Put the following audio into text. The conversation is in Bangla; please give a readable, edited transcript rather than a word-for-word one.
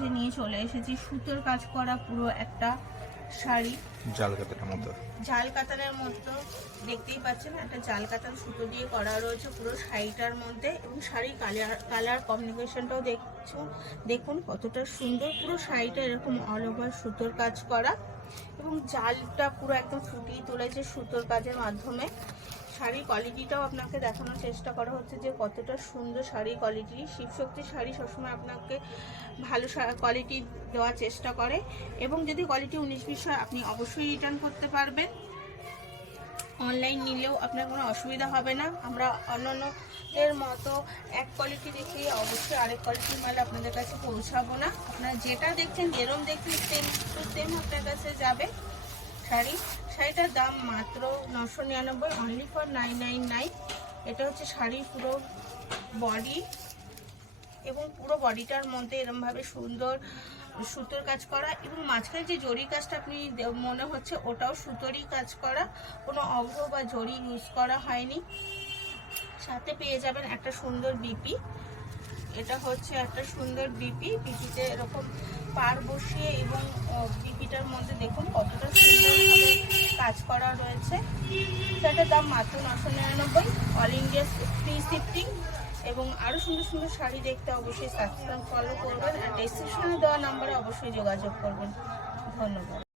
মধ্যে নিয়ে চলে এসেছি সুতোর কাজ করা পুরো একটা শাড়ি। জাল কাতানের মতো, জাল কাতানের মতো দেখতেই পাচ্ছেন, একটা জাল কাতান সুতো দিয়ে করা রয়েছে পুরো শাড়িটার মধ্যে। এবং শাড়ির কালার কম্বিনেশনটাও দেখুন কতটা সুন্দর। পুরো শাড়িটা এরকম অল ওভার সুতোর কাজ করা এবং জালটা পুরো একদম ফুটিয়ে তুলেছে সুতোর কাজের মাধ্যমে। শাড়ির কোয়ালিটিটাও আপনাকে দেখানোর চেষ্টা করা হচ্ছে যে কতটা সুন্দর শাড়ির কোয়ালিটি। শিবশক্তি শাড়ি সবসময় আপনাকে ভালো কোয়ালিটি দেওয়ার চেষ্টা করে এবং যদি কোয়ালিটি 19-20 হয় আপনি অবশ্যই রিটার্ন করতে পারবেন। অনলাইন নিলেও আপনার কোনো অসুবিধা হবে না। আমরা অন্যান্যদের মতো এক কোয়ালিটি দেখিয়ে অবশ্যই আরেক কোয়ালিটির মাল আপনাদের কাছে পৌঁছাবো না। আপনারা যেটা দেখছেন যেরকম দেখছেন সেম টু সেম আপনার কাছে যাবে। শাড়িটার দাম মাত্র 999, অনলি ফর 999। এটা হচ্ছে শাড়ির পুরো বডি এবং পুরো বডিটার মধ্যে এরমভাবে সুন্দর সুতোর কাজ করা এবং মাঝখানে যে জরি কাজটা আপনি মনে হচ্ছে ওটাও সুতোরই কাজ করা, কোনো অগ্র বা জরি ইউজ করা হয়নি। সাথে পেয়ে যাবেন একটা সুন্দর বিপি। এটা হচ্ছে একটা সুন্দর বিপিতে এরকম পার বসিয়ে এবং বিপিটার মধ্যে দেখুন কতটা সুন্দরভাবে কাজ করা রয়েছে। সেটার দাম মাত্র 999, অল ইন্ডিয়া ফ্রি শিপিং। এবং আরও সুন্দর সুন্দর শাড়ি দেখতে অবশ্যই সাবস্ক্রাইব ফলো করবেন আর ডেসক্রিপশনে দেওয়া নাম্বারে অবশ্যই যোগাযোগ করবেন। ধন্যবাদ।